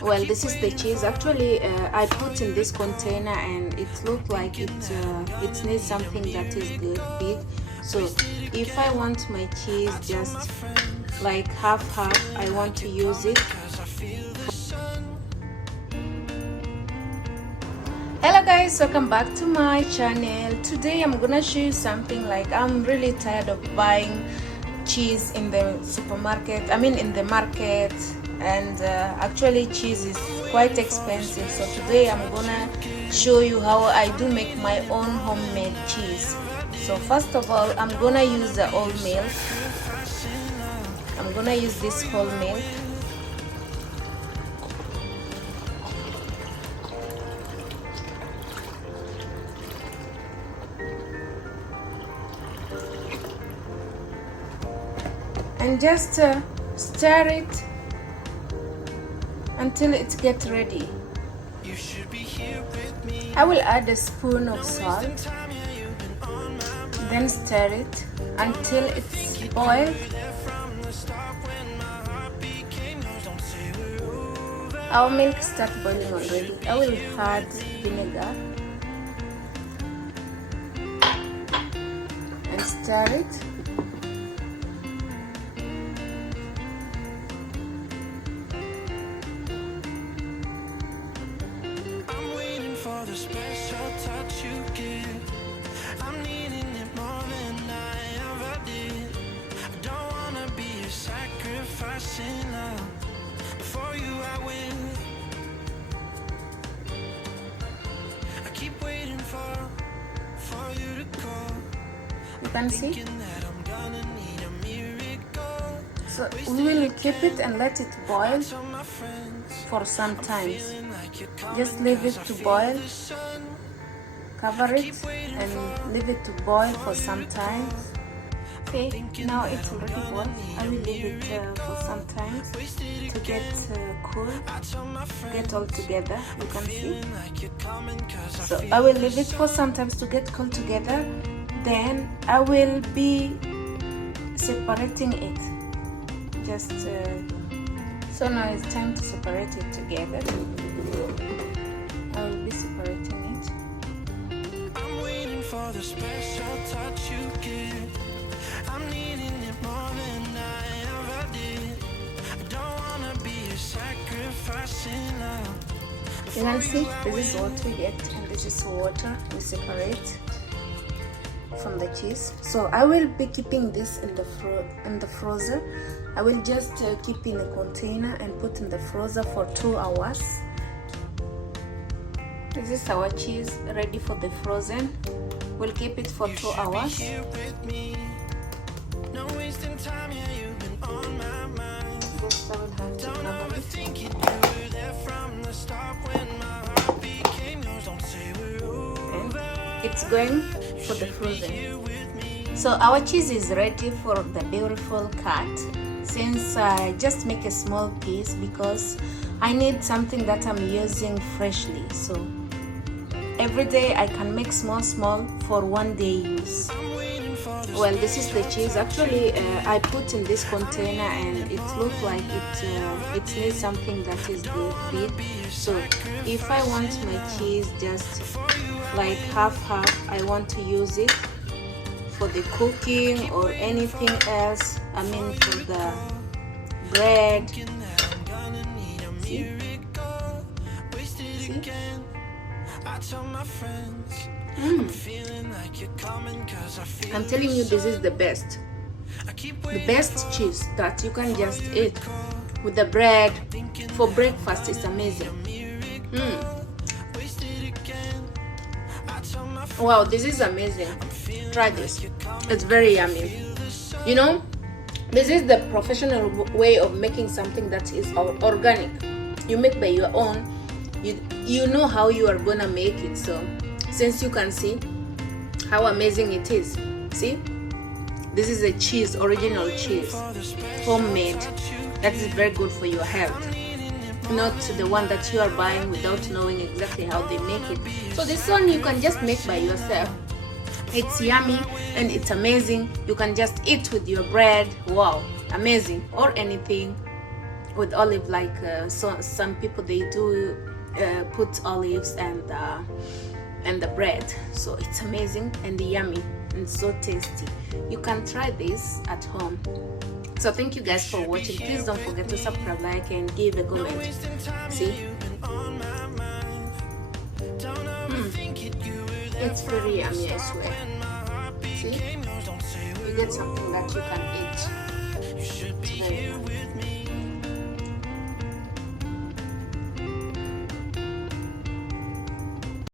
Well, this is the cheese. Actually, I put in this container, and it looked like it needs something that is good, big. So if I want my cheese just like half, I want to use it. Hello guys, welcome back to my channel. Today I'm gonna show you something. Like, I'm really tired of buying cheese in the supermarket, in the market, and actually cheese is quite expensive. So today I'm gonna show you how I do make my own homemade cheese. So first of all, I'm gonna use the whole milk. I'm gonna use this whole milk. And just stir it until it gets ready. I will add a spoon of salt, then stir it until it's boiled. Our milk starts boiling already. I will add vinegar and stir it. The special touch you give, I'm needing it more than I ever did. I don't wanna be a sacrifice in love. For you I will. I keep waiting for you to call. You can see. That I'm gonna need a miracle. So we will keep it and let it boil for some time. Just leave it to boil, cover it and leave it to boil for some time. Okay, now it's already boiled. I will leave it for some time to get cool, get all together. You can see. So I will leave it for some time to get cool together. Then I will be separating it. Just so now it's time to separate it together. I will be separating it. I'm waiting for the special touch you give. I'm needing it more than I ever did. I don't wanna be a sacrifice in love. You can see this is what we get, and this is water we separate from the cheese. So I will be keeping this in the freezer. I will just keep in a container and put in the freezer for 2 hours. This is our cheese ready for the frozen. We'll keep it for 2 hours. No wasting time, yeah, you've been on my mind. Just I will have to cover it. Think you were there from the start when my heart became yours. Don't say we're over. And it's going for the frozen. So our cheese is ready for the beautiful cut. Since I just make a small piece because I need something that I'm using freshly. So every day I can make small for 1 day use. Well, this is the cheese. Actually, I put in this container, and it looks like it needs something that is good, big. So if I want my cheese just like half, I want to use it for the cooking or anything else. For the bread. See? I'm telling you, this is the best cheese that you can just eat with the bread for breakfast. It's amazing. Wow, this is amazing. Try this. It's very yummy. This is the professional way of making something that is organic. You make by your own. You know how you are gonna make it. So since you can see how amazing it is, see, this is a cheese, original cheese, homemade. That is very good for your health, not the one that you are buying without knowing exactly how they make it. So this one you can just make by yourself. It's yummy and it's amazing. You can just eat with your bread. Wow, amazing. Or anything. with olive, like so some people they do put olives and the bread. So it's amazing and yummy and so tasty. You can try this at home. So thank you guys for watching. Please don't forget to subscribe, like, and give a comment. See, it's very yummy, I swear. See, you get something that you can eat.